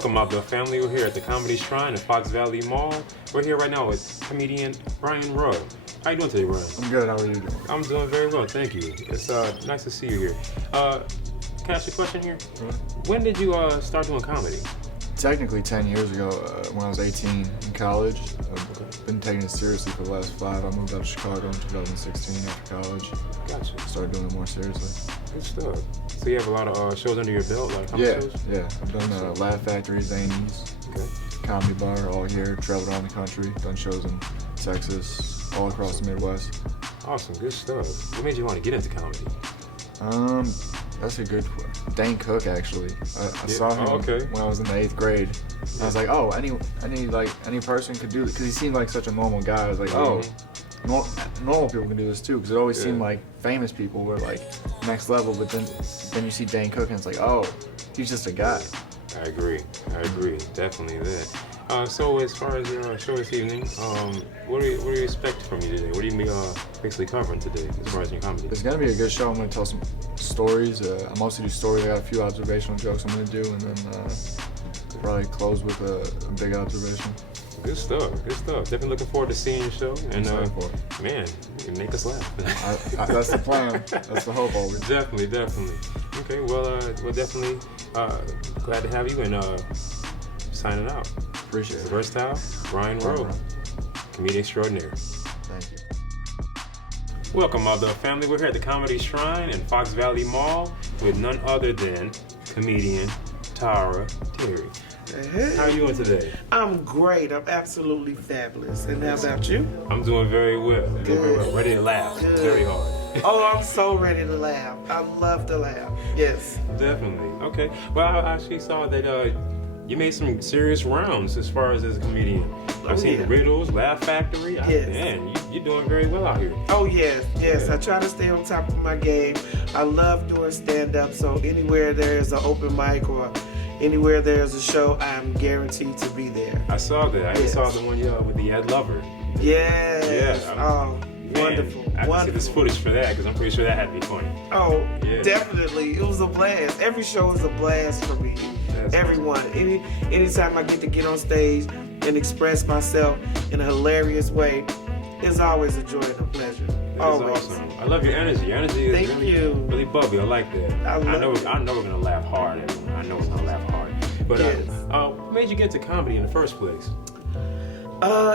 Welcome, my good family. We're here at the Comedy Shrine in Fox Valley Mall. We're here right now with comedian Brian Rowe. How you doing today, Brian? I'm good. How are you doing? I'm doing very well, thank you. It's nice to see you here. Can I ask you a question here? When did you start doing comedy? Technically 10 years ago, when I was 18 in college. I've been taking it seriously for the last 5. I moved out of Chicago in 2016 after college. Gotcha. Started doing it more seriously. Good stuff. So you have a lot of shows under your belt, like how many shows? Yeah. I've done Laugh Factory, Zanies, Comedy Bar, all here, traveled around the country, done shows in Texas, all across the Midwest. Awesome, good stuff. What made you want to get into comedy? That's a good one. Dane Cook, actually. I saw him when I was in the 8th grade. I was like, oh, any person could do it, because he seemed like such a normal guy. I was like, normal people can do this too, because it always seemed like famous people were like next level, but then you see Dane Cook and it's like, oh, he's just a guy. I agree, definitely that. So as far as your show this evening, what do you expect from you today? What are you basically covering today as far as your comedy? It's gonna be a good show. I'm gonna tell some stories. I mostly do stories. I got a few observational jokes I'm gonna do, and then probably close with a big observation. Good stuff. Definitely looking forward to seeing your show. And man, you make us laugh. That's the plan. That's the hope always. Definitely. Okay, well, we're definitely glad to have you, and signing out. Appreciate it. Versatile, Brian Rowe, comedian extraordinaire. Thank you. Welcome, my little family. We're here at the Comedy Shrine in Fox Valley Mall with none other than comedian Tara Terry. Hey. How are you doing today? I'm great. I'm absolutely fabulous. And how about you? I'm doing very well. Good. Ready to laugh very hard. Oh, I'm so ready to laugh. I love to laugh. Yes. Definitely. Okay. Well, I actually saw that you made some serious rounds as far as a comedian. I've seen Riddles, Laugh Factory. Man, you're doing very well out here. Oh, yes. I try to stay on top of my game. I love doing stand-up, so anywhere there's an open mic or anywhere there's a show, I'm guaranteed to be there. I saw that. I saw the one with the Ed Lover. Yes. Yeah. Oh, man, wonderful. I can see this footage for that, because I'm pretty sure that had to be funny. Oh, definitely. It was a blast. Every show is a blast for me. Everyone. Anytime I get on stage and express myself in a hilarious way, it's always a joy and a pleasure. Always. Awesome. I love your energy. Your energy is really bubbly. I like that. I know we're gonna laugh hard. Everyone. I know we're gonna laugh hard. But what made you get to comedy in the first place?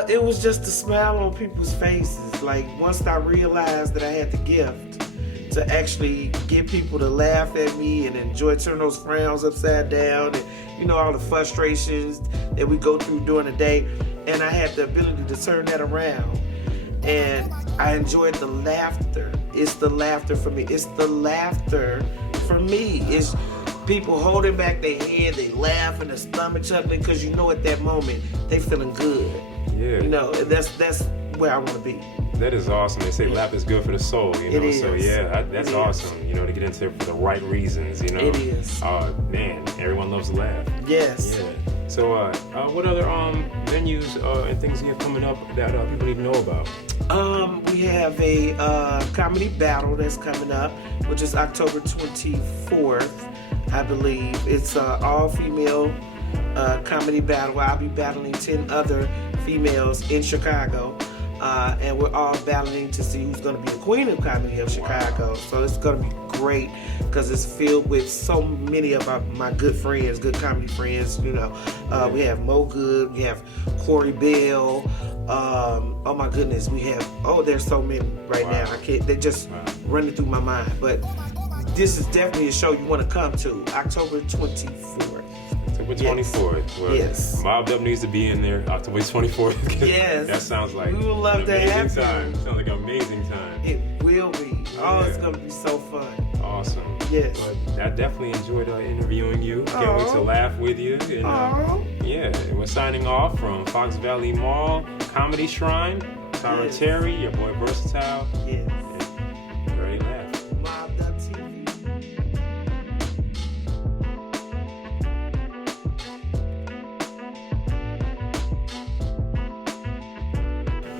It was just the smile on people's faces. Like, once I realized that I had the gift to actually get people to laugh at me and turn those frowns upside down, and all the frustrations that we go through during the day, and I had the ability to turn that around. And I enjoyed the laughter. It's the laughter for me. It's the laughter for me. It's people holding back their head, they laugh and their stomach chuckling, because at that moment they feeling good. Yeah. And that's where I want to be. That is awesome. They say laughter is good for the soul, It is. So that's awesome, to get into it for the right reasons, It is. Man, everyone loves to laugh. Yes. Yeah. So what other venues and things you have coming up that people need to know about? We have a comedy battle that's coming up, which is October 24th, I believe. It's all-female comedy battle. I'll be battling 10 other females in Chicago. And we're all battling to see who's going to be the queen of comedy of Chicago. So it's going to be great, because it's filled with so many of my good friends, good comedy friends. We have Mo Good, we have Corey Bell. Oh my goodness, we have. There's so many right now. I can't. They're just running through my mind. But this is definitely a show you want to come to. October 24th. October 24th. Well, yes. Mobbed Up needs to be in there. October 24th. Yes. That sounds like we would love to have you. Sounds like an amazing time. It will be. It's going to be so fun. Awesome. Yes. But I definitely enjoyed interviewing you. Can't wait to laugh with you. And we're signing off from Fox Valley Mall, Comedy Shrine. Tara Terry, your boy Versatile. Yes. And ready to laugh. Mobbed Up TV.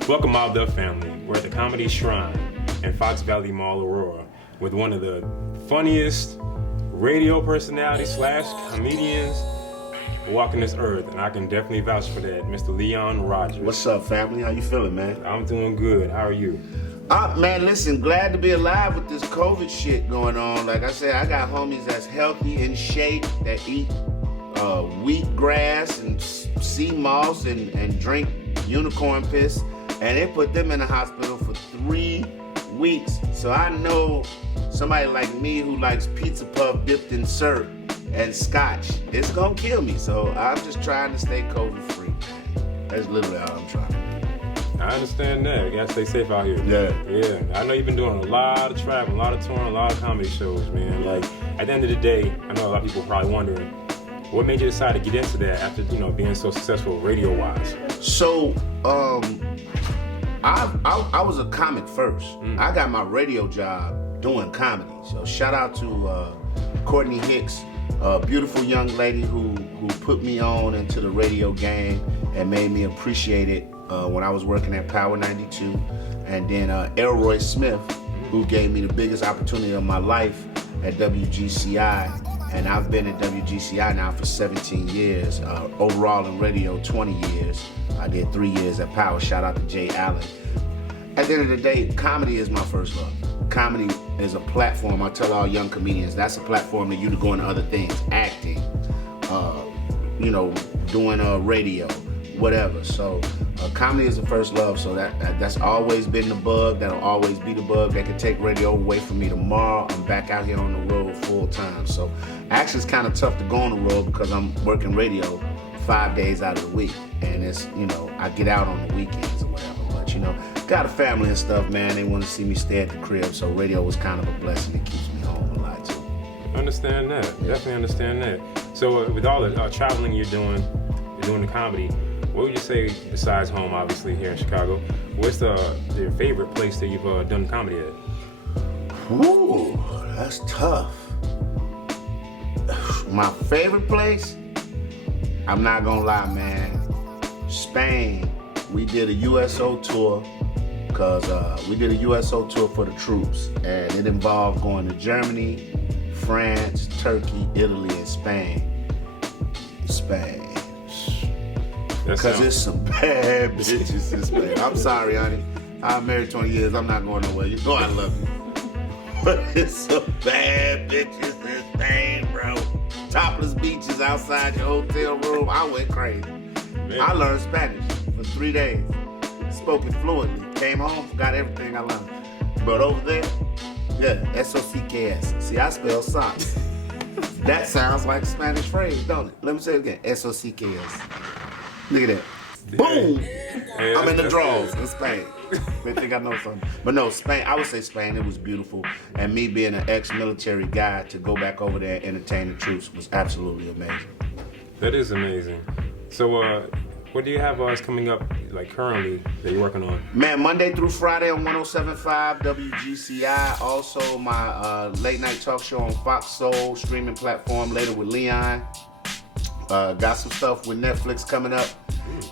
Welcome, Mobbed Up family. We're at the Comedy Shrine in Fox Valley Mall, Aurora, with one of the funniest radio personalities / comedians walking this earth, and I can definitely vouch for that, Mr. Leon Rodgers. What's up, family? How you feeling, man? I'm doing good. How are you? Man, listen, glad to be alive with this COVID shit going on. Like I said, I got homies that's healthy, in shape, that eat wheatgrass and sea moss and drink unicorn piss, and they put them in the hospital for 3 weeks. So I know somebody like me who likes pizza puff dipped in syrup and scotch, it's gonna kill me. So I'm just trying to stay COVID free. That's literally all I'm trying to do. I understand that. You gotta stay safe out here. Yeah. I know you've been doing a lot of traveling, a lot of touring, a lot of comedy shows, man. Like, at the end of the day, I know a lot of people are probably wondering, what made you decide to get into that after, being so successful radio-wise? So, I was a comic first. I got my radio job doing comedy. So shout out to Courtney Hicks, a beautiful young lady who put me on into the radio game and made me appreciate it when I was working at Power 92. And then Elroy Smith, who gave me the biggest opportunity of my life at WGCI. And I've been at WGCI now for 17 years. Overall in radio, 20 years. I did 3 years at Power. Shout out to Jay Allen. At the end of the day, comedy is my first love. Comedy is a platform. I tell all young comedians, that's a platform for you to go into other things. Acting, doing radio, whatever. So comedy is the first love. So that's always been the bug. That'll always be the bug. That could take radio away from me tomorrow. I'm back out here on the road full time. So actually it's kind of tough to go on the road because I'm working radio 5 days out of the week. And it's, I get out on the weekends or whatever. But, got a family and stuff, man. They want to see me stay at the crib. So radio was kind of a blessing. It keeps me home a lot too. Understand that. Yeah. Definitely understand that. So with all the traveling you're doing the comedy, what would you say, besides home, obviously, here in Chicago, what's your favorite place that you've done comedy at? Ooh, that's tough. My favorite place? I'm not gonna lie, man. Spain. We did a USO tour because we did a USO tour for the troops, and it involved going to Germany, France, Turkey, Italy, and Spain. Because there's some bad bitches in Spain. I'm sorry, honey. I'm married 20 years. I'm not going nowhere. You know I love you. But it's some bad bitches in Spain, bro. Topless beaches outside your hotel room. I went crazy. Man. I learned Spanish for 3 days. Spoke it fluently. Came home, forgot everything I learned. But over there, yeah, SOCKS. See, I spell socks. That sounds like a Spanish phrase, don't it? Let me say it again. SOCKS. Look at that. Boom! Yeah, I'm in the draws in Spain. They think I know something. But no, Spain, I would say Spain, it was beautiful. And me being an ex-military guy, to go back over there and entertain the troops was absolutely amazing. That is amazing. So, what do you have coming up, like currently, that you're working on? Man, Monday through Friday on 107.5 WGCI. Also, my late night talk show on Fox Soul streaming platform later with Leon. Got some stuff with Netflix coming up.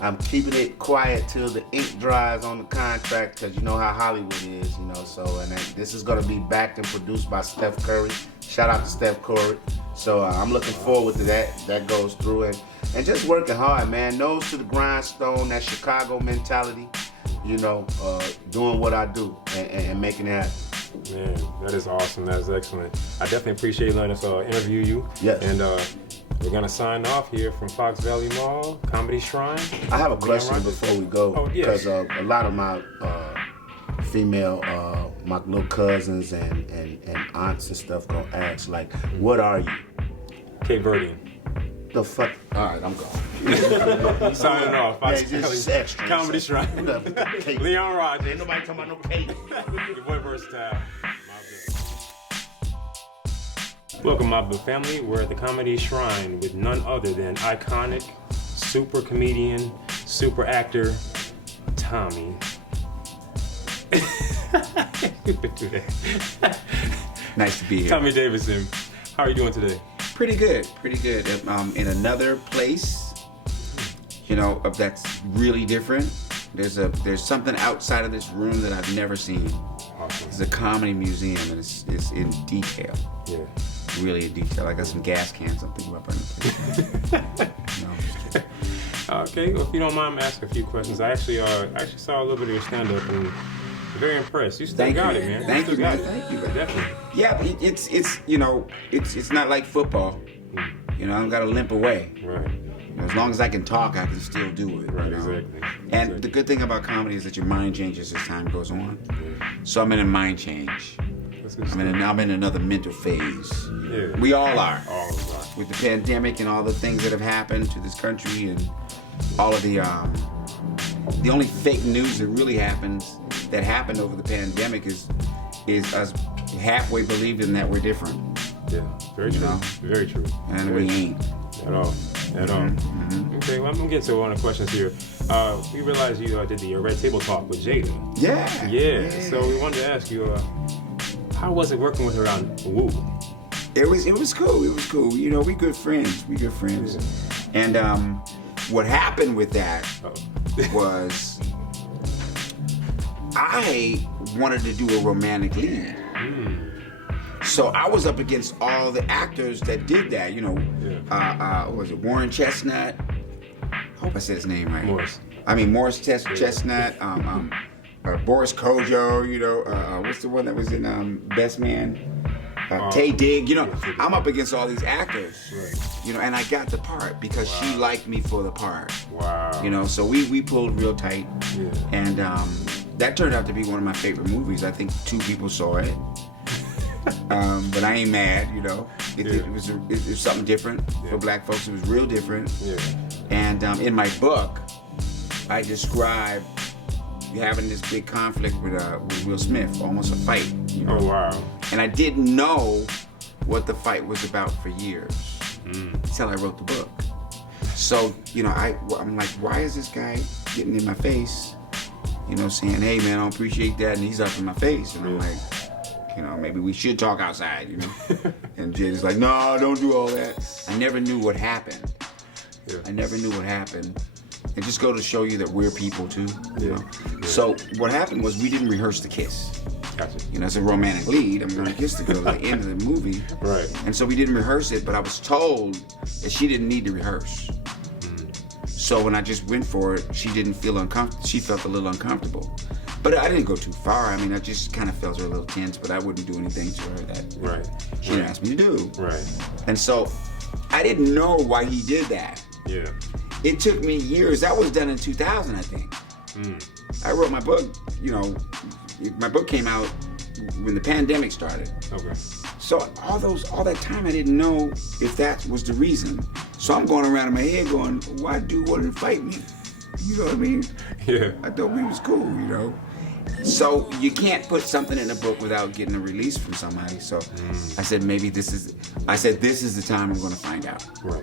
I'm keeping it quiet till the ink dries on the contract because you know how Hollywood is, So, and this is going to be backed and produced by Steph Curry. Shout out to Steph Curry. So I'm looking forward to that. That goes through and just working hard, man. Nose to the grindstone, that Chicago mentality. Doing what I do and making it happen. Man, that is awesome. That is excellent. I definitely appreciate you letting us interview you. Yes. And we're going to sign off here from Fox Valley Mall, Comedy Shrine. I have a question before we go. Oh, yes. Because a lot of my female, my little cousins and aunts and stuff gonna ask, like, what are you? Cape Verdean. The fuck? All right, I'm gone. Signing off. Fox just extra. Comedy Shrine. Leon Rodgers. Ain't nobody talking about no cake. Your boy Versatile. Welcome, my good family. We're at the Comedy Shrine with none other than iconic, super comedian, super actor, Tommy. Nice to be here. Tommy Davidson. How are you doing today? Pretty good. In another place, that's really different. There's something outside of this room that I've never seen. Awesome. It's a comedy museum, and it's in detail. Yeah. Really in detail. I got some gas cans I'm thinking about burning. Okay, well, if you don't mind me asking a few questions, I actually saw a little bit of your stand-up and very impressed. You still got it, man. Thank you, man. Thank you, definitely. Yeah, but it's not like football. You know, I don't got to limp away. Right. You know, as long as I can talk, I can still do it. Right, you know? exactly. And the good thing about comedy is that your mind changes as time goes on. Yeah. So I'm in a mind change. I'm in another mental phase. Yeah. We all are. All are. With the pandemic and all the things that have happened to this country and all of the only fake news that really happened over the pandemic is us halfway believing that we're different. Yeah, very true. Know? Very true. And we ain't. At all. Mm-hmm. Okay, well, I'm going to get to one of the questions here. We realized you did the Red Table Talk with Jada. Yeah. So we wanted to ask you, how was it working with her on Woo? It was cool. You know, we good friends. Yeah. And what happened with that was I wanted to do a romantic lead. So I was up against all the actors that did that, you know. Yeah. Was it Warren Chestnut? I hope I said his name right. Morris Chestnut, Boris Kojo, you know, what's the one that was in Best Man? Tay Digg, you know, I'm up against all these actors, right. You know, and I got the part because she liked me for the part. Wow. You know, so we pulled real tight, yeah. And that turned out to be one of my favorite movies. I think 2 people saw it. But I ain't mad, you know. It was something different for black folks. It was real different. Yeah. And in my book, I describe having this big conflict with Will Smith, almost a fight. You know? Oh, wow. And I didn't know what the fight was about for years until I wrote the book. So, you know, I'm like, why is this guy getting in my face? You know, saying, hey, man, I don't appreciate that. And he's up in my face. And I'm like, you know, maybe we should talk outside, you know. And Jada's like, no, don't do all that. I never knew what happened. Yeah. It just go to show you that we're people too, you know. Yeah. So what happened was we didn't rehearse the kiss. Gotcha. You know, it's a romantic lead. I'm going to kiss the girl at the end of the movie. Right. And so we didn't rehearse it, but I was told that she didn't need to rehearse. So when I just went for it, she didn't feel uncomfortable. She felt a little uncomfortable. But I didn't go too far. I mean, I just kind of felt her a little tense, but I wouldn't do anything to her that she didn't ask me to do. Right. And so I didn't know why he did that. Yeah. It took me years. That was done in 2000, I think. I wrote my book, you know, my book came out when the pandemic started. Okay. So all that time I didn't know if that was the reason. So I'm going around in my head going, why dude wanted to fight me? You know what I mean? Yeah. I thought we was cool, you know? So you can't put something in a book without getting a release from somebody. So I said, this is the time I'm going to find out. Right.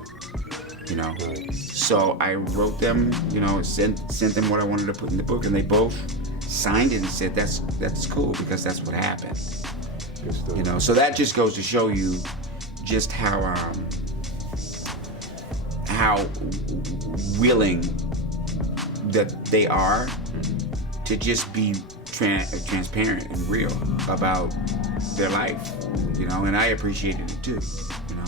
You know? Right. So I wrote them, you know, sent them what I wanted to put in the book, and they both signed it and said, that's cool because that's what happened. Good stuff. You know, so that just goes to show you just how willing that they are to just be transparent and real about their life, you know, and I appreciated it too, you know,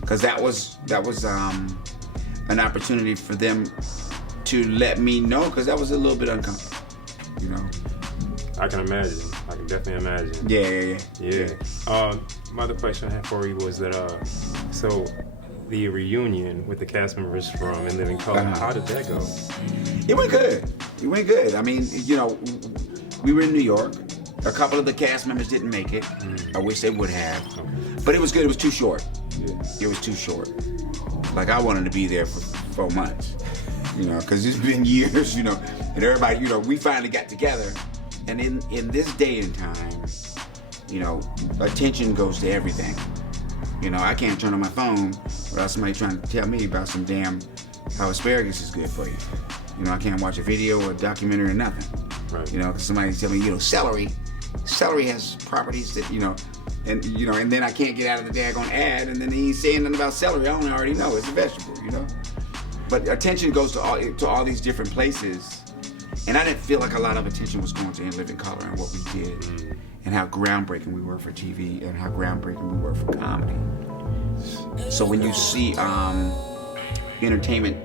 because that was an opportunity for them to let me know, because that was a little bit uncomfortable, you know. I can imagine. I can definitely imagine. Yeah. My other question I had for you was that, so the reunion with the cast members from In Living Color, how did that go? It went good. I mean, you know, we were in New York. A couple of the cast members didn't make it. I wish they would have. Okay. But it was good. It was too short. Yeah. It was too short. Like, I wanted to be there for 4 months, you know, because it's been years, you know, and everybody, you know, we finally got together. And in this day and time, you know, attention goes to everything. You know, I can't turn on my phone without somebody trying to tell me about some damn how asparagus is good for you. You know, I can't watch a video or a documentary or nothing. Right. You know, because somebody tell me, you know, celery has properties that, you know, and then I can't get out of the daggone ad, and then he ain't saying nothing about celery. I already know it's a vegetable, you know. But attention goes to all these different places, and I didn't feel like a lot of attention was going to In Living Color and what we did, and how groundbreaking we were for TV, and how groundbreaking we were for comedy. So when you see entertainment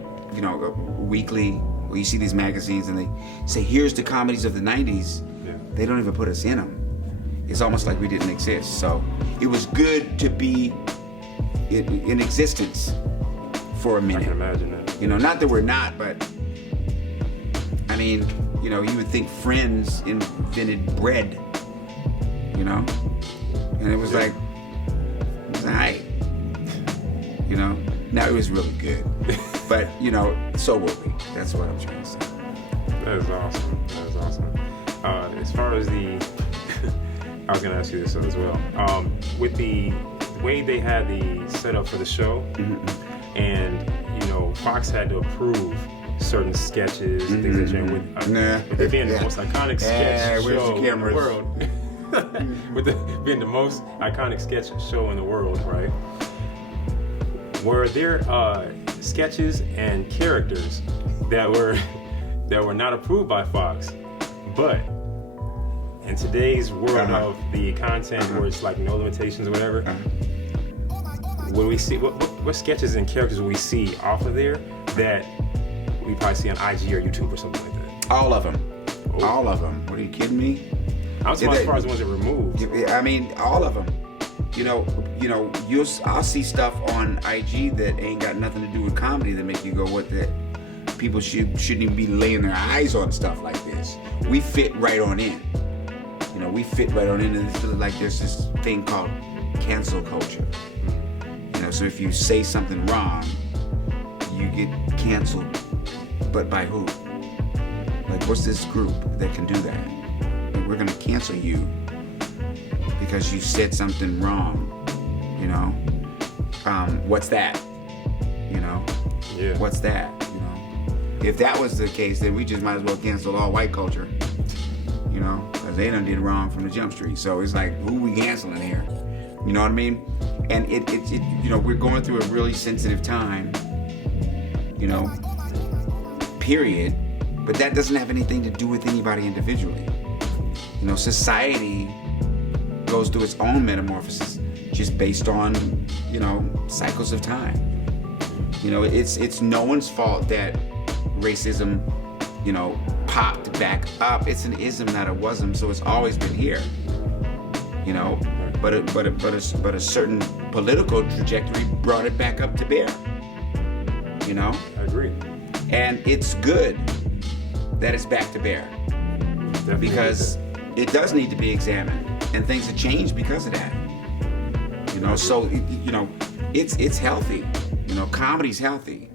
weekly, where you see these magazines and they say, here's the comedies of the 90s. Yeah. They don't even put us in them. It's almost like we didn't exist. So it was good to be in existence for a minute. I can imagine that. Not that we're not, but I mean, you would think Friends invented bread, and it was like, it was hype, Now it was really good, but so were we. That's what I'm trying to say. That is awesome. As far as I was gonna ask you this as well. With the way they had the setup for the show, and Fox had to approve certain sketches and things like that. With it being the most iconic sketch show in the world, with being the most iconic sketch show in the world, right? Were there sketches and characters that were not approved by Fox, but in today's world of the content where it's like no limitations or whatever, would we see what sketches and characters will we see off of there that we probably see on IG or YouTube or something like that? All of them. Oh. All of them. What, are you kidding me? I'm talking as far as the ones that removed. I mean, all of them. I'll see stuff on IG that ain't got nothing to do with comedy that make you go, what the? People shouldn't even be laying their eyes on stuff like this. We fit right on in. We fit right on in, and it's like there's this thing called cancel culture. So if you say something wrong, you get canceled. But by who? Like, what's this group that can do that? And we're gonna cancel you because you said something wrong. What's that? Yeah. What's that? If that was the case, then we just might as well cancel all white culture. Because they done did wrong from the jump street. So it's like, who we canceling here? You know what I mean? And it we're going through a really sensitive time, period. But that doesn't have anything to do with anybody individually. Society goes through its own metamorphosis just based on, cycles of time. It's no one's fault that racism, popped back up. It's an ism, not a wasm, so it's always been here. But a certain political trajectory brought it back up to bear. I agree. And it's good that it's back to bear. Definitely. Because it does need to be examined, and things have changed because of that. So it's healthy. Comedy's healthy.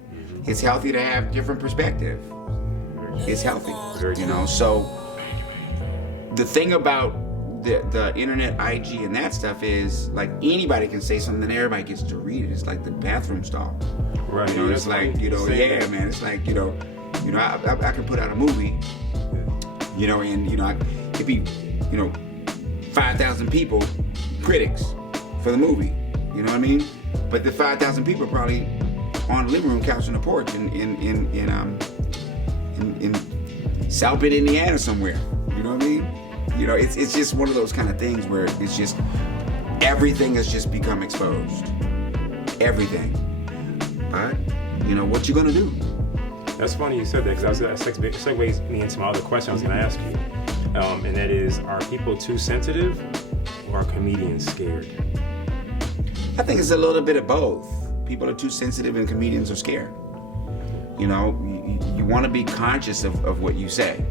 It's healthy to have different perspective. It's healthy. So the thing about the internet, IG, and that stuff is like anybody can say something and everybody gets to read it. It's like the bathroom stall. Right. It's like, yeah, man. It's like, I can put out a movie, and it could be, 5,000 people, critics for the movie. You know what I mean? But the 5,000 people are probably on the living room couch on the porch in South Bend, Indiana somewhere. You know what I mean? It's just one of those kind of things where it's just everything has just become exposed. Everything. But what you gonna do? That's funny you said that, because that segues me into my other question I was gonna ask you, and that is, are people too sensitive or are comedians scared? I think it's a little bit of both. People are too sensitive and comedians are scared. You want to be conscious of what you say.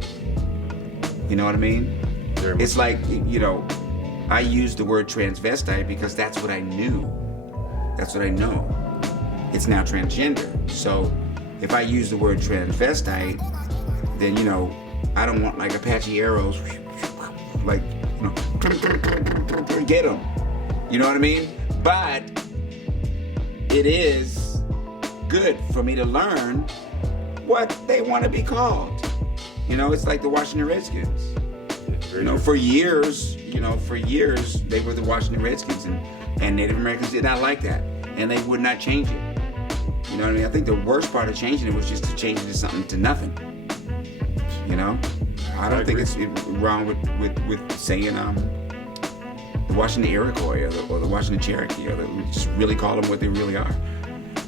You know what I mean? It's like, I use the word transvestite because that's what I knew. That's what I know. It's now transgender. So if I use the word transvestite, then, I don't want like Apache arrows, like, get them. You know what I mean? But it is good for me to learn what they want to be called. It's like the Washington Redskins. For years, they were the Washington Redskins, and Native Americans did not like that, and they would not change it. You know what I mean? I think the worst part of changing it was just to change it to something to nothing. I don't think it's wrong with saying the Washington Iroquois or the Washington Cherokee, or just really call them what they really are.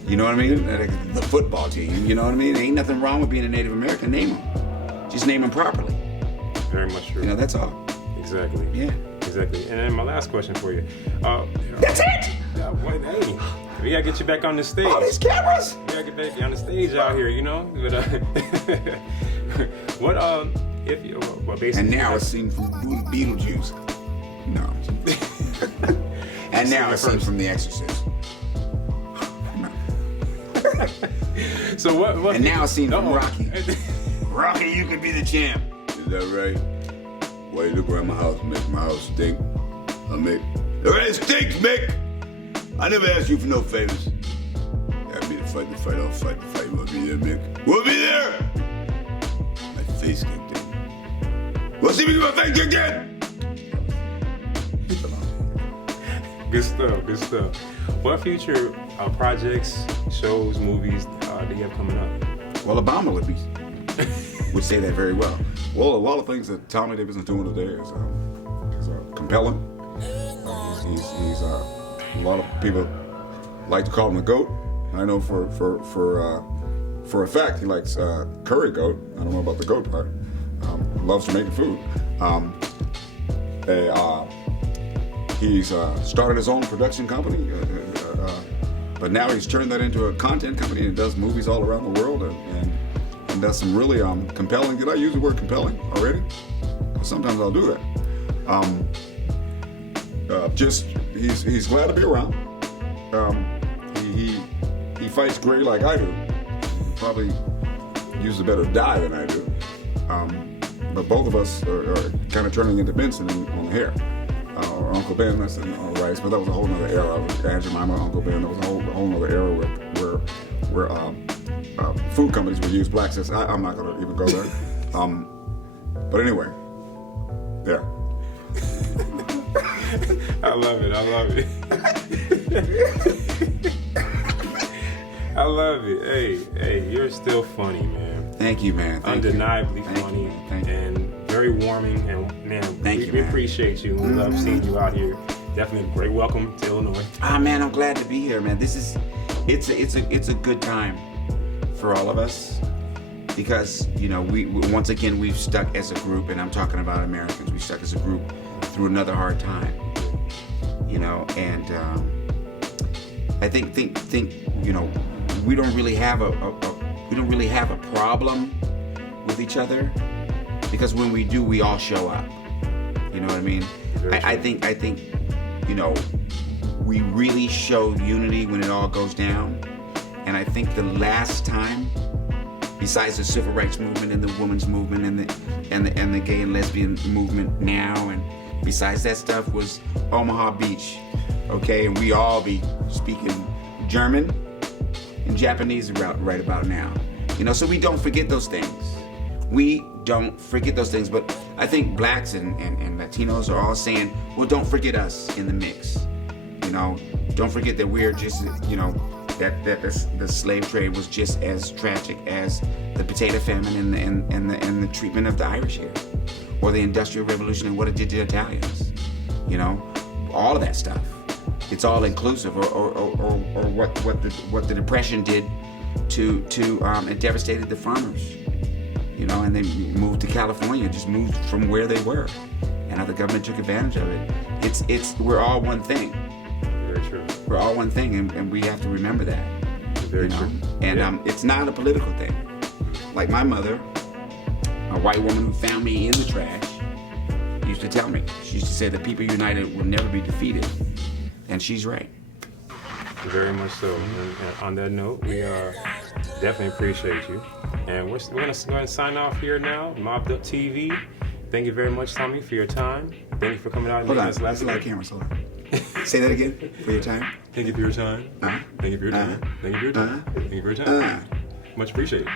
You know what I mean? The football team. You know what I mean? There ain't nothing wrong with being a Native American. Name them. Just name them properly. Very much true. You know, that's all. Exactly. Yeah. Exactly. And then my last question for you. That's it! Hey, we gotta get you back on the stage. All these cameras! We gotta get back on the stage out here, you know? But, what, if you, well, basically. And now it's seen from Beetlejuice. No. And now it's seen from The Exorcist. No. So what? And now it's seen from Rocky. Rocky, you can be the champ. Is that right? Why you look around my house and make my house stink? It stinks, Mick! I never asked you for no favors. Ask me to fight the fight, I'll fight the fight. We'll be there, Mick. We'll be there! My face kicked in. We'll see me get my face kicked in! Good stuff, good stuff. What future projects, shows, movies do you have coming up? Well, Obama would say that very well. Well, a lot of things that Tommy Davidson's doing today is compelling. He's a lot of people like to call him the GOAT. I know for a fact he likes curry goat. I don't know about the goat part. Loves making food. He's started his own production company, but now he's turned that into a content company and does movies all around the world and does some really compelling. Did I use the word compelling already? Sometimes I'll do that. He's glad to be around. He fights gray like I do. Probably uses a better dye than I do. But both of us are kind of turning into Benson on the hair. Or Uncle Ben, that's on rice, but that was a whole nother era. Aunt Jemima, Uncle Ben, that was a whole nother era where food companies would use black sis. I'm not gonna even go there. But anyway, there. I love it. I love it. Hey, you're still funny, man. Thank you, man. Undeniably funny and very warming. And man, we appreciate you. We love seeing you out here. Definitely a great welcome to Illinois. Man, I'm glad to be here, man. It's a good time for all of us because we've stuck as a group, and I'm talking about Americans. We stuck as a group through another hard time, and I think we don't really have a problem with each other because when we do, we all show up. You know what I mean? I think we really show unity when it all goes down, and I think the last time, besides the civil rights movement and the women's movement and the gay and lesbian movement now, and besides that stuff, was Omaha Beach, okay? And we all be speaking German and Japanese right about now, so we don't forget those things. We don't forget those things, but I think blacks and Latinos are all saying, well, don't forget us in the mix. Don't forget that we're just, that the slave trade was just as tragic as the potato famine and the treatment of the Irish here, or the Industrial Revolution and what it did to Italians. All of that stuff. It's all inclusive, or what the Depression did to it devastated the farmers. And they moved to California, just moved from where they were, and how the government took advantage of it. We're all one thing. Very true. We're all one thing, and we have to remember that. Very true. And it's not a political thing. Like my mother, a white woman who found me in the trash, used to tell me. She used to say that people united will never be defeated, and she's right. Very much so. And on that note, we definitely appreciate you. And we're going to go ahead and sign off here now. Mobbed Up TV. Thank you very much, Tommy, for your time. Thank you for coming out and making this last night. Hold on, cameras. Hold on. Say that again. For your time. Thank you for your time. Thank you for your time. Thank you for your time. Thank you for your time. Much appreciated.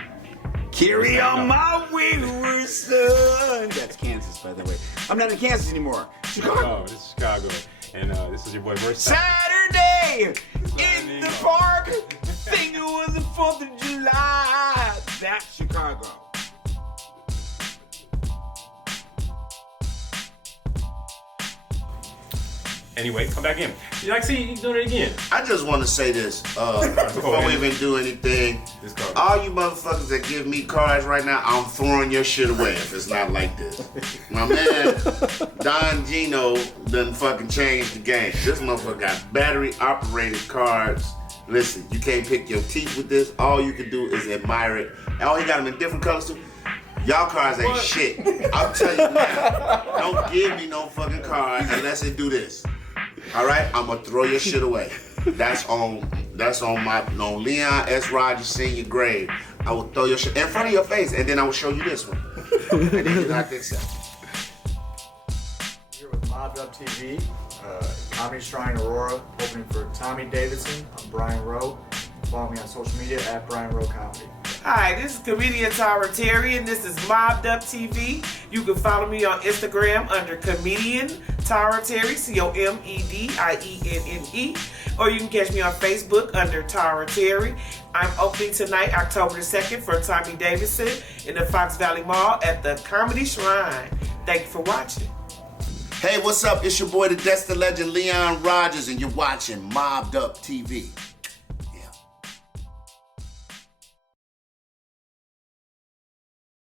Carry on my wayward son. That's Kansas, by the way. I'm not in Kansas anymore. Chicago. Oh, this is Chicago. And this is your boy, Saturday in the park. Think it was the 4th of July. That's Chicago. Anyway, come back in. Like, see, you doing it again. I just want to say this before we even do anything. All you motherfuckers that give me cards right now, I'm throwing your shit away if it's not like this. My man Don Gino done fucking changed the game. This motherfucker got battery operated cards. Listen, you can't pick your teeth with this. All you can do is admire it. And he got them in different colors too. Y'all cards ain't shit. I'll tell you now. Don't give me no fucking card unless it do this. All right, I'm gonna throw your shit away. That's on Leon S. Rodgers Senior grade. I will throw your shit in front of your face, and then I will show you this one. And then you have to accept it. Here with Mobbed Up TV, Comedy Shrine Aurora, opening for Tommy Davidson. I'm Brian Rowe. Follow me on social media at Brian Rowe Comedy. Hi, this is comedian Tara Terry, and this is Mobbed Up TV. You can follow me on Instagram under comedian Tara Terry, COMEDIENNE, or you can catch me on Facebook under Tara Terry. I'm opening tonight, October the 2nd, for Tommy Davidson in the Fox Valley Mall at the Comedy Shrine. Thank you for watching. Hey, what's up? It's your boy, the Desta Legend, Leon Rodgers, and you're watching Mobbed Up TV.